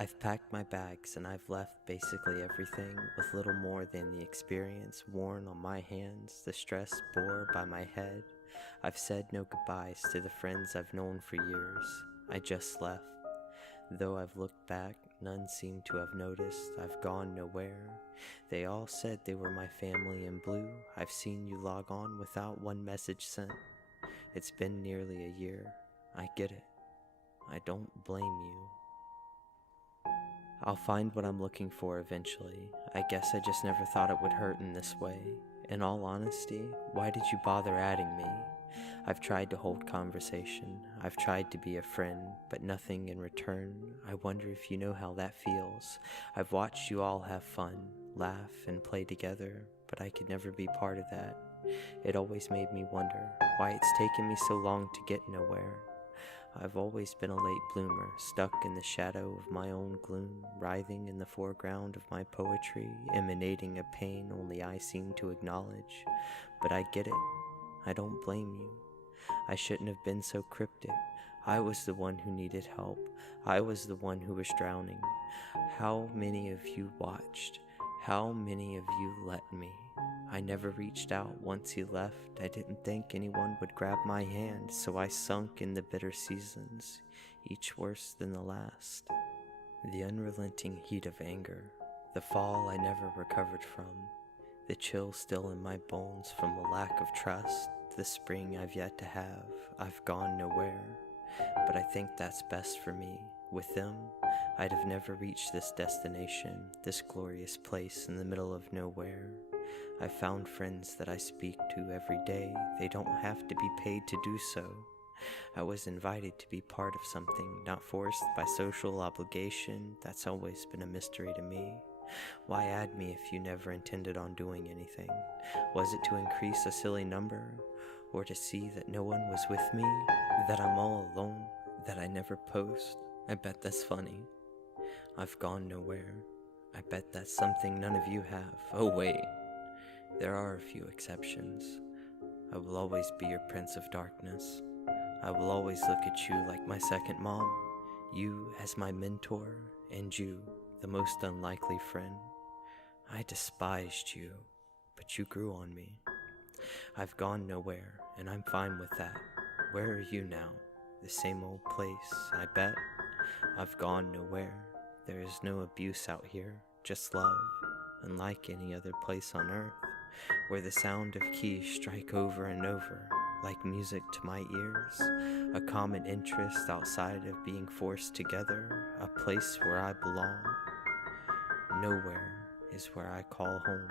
I've packed my bags and I've left basically everything with little more than the experience worn on my hands, the stress bore by my head. I've said no goodbyes to the friends I've known for years. I just left. Though I've looked back, none seem to have noticed I've gone nowhere. They all said they were my family in blue. I've seen you log on without one message sent. It's been nearly a year. I get it. I don't blame you. I'll find what I'm looking for eventually. I guess I just never thought it would hurt in this way. In all honesty, why did you bother adding me? I've tried to hold conversation. I've tried to be a friend, but nothing in return. I wonder if you know how that feels. I've watched you all have fun, laugh, and play together, but I could never be part of that. It always made me wonder why it's taken me so long to get nowhere. I've always been a late bloomer, stuck in the shadow of my own gloom, writhing in the foreground of my poetry, emanating a pain only I seem to acknowledge. But I get it. I don't blame you. I shouldn't have been so cryptic. I was the one who needed help. I was the one who was drowning. How many of you watched? How many of you let me? I never reached out once you left. I didn't think anyone would grab my hand, so I sunk in the bitter seasons, each worse than the last. The unrelenting heat of anger, the fall I never recovered from, the chill still in my bones from a lack of trust, the spring I've yet to have. I've gone nowhere, but I think that's best for me. With them, I'd have never reached this destination, this glorious place in the middle of nowhere. I've found friends that I speak to every day. They don't have to be paid to do so. I was invited to be part of something, not forced by social obligation. That's always been a mystery to me. Why add me if you never intended on doing anything? Was it to increase a silly number? Or to see that no one was with me? That I'm all alone? That I never post? I bet that's funny. I've gone nowhere. I bet that's something none of you have. Oh wait, there are a few exceptions. I will always be your Prince of Darkness. I will always look at you like my second mom, you as my mentor, and you, the most unlikely friend. I despised you, but you grew on me. I've gone nowhere, and I'm fine with that. Where are you now? The same old place, I bet. I've gone nowhere. There is no abuse out here, just love, unlike any other place on earth, where the sound of keys strike over and over, like music to my ears, a common interest outside of being forced together, a place where I belong. Nowhere is where I call home.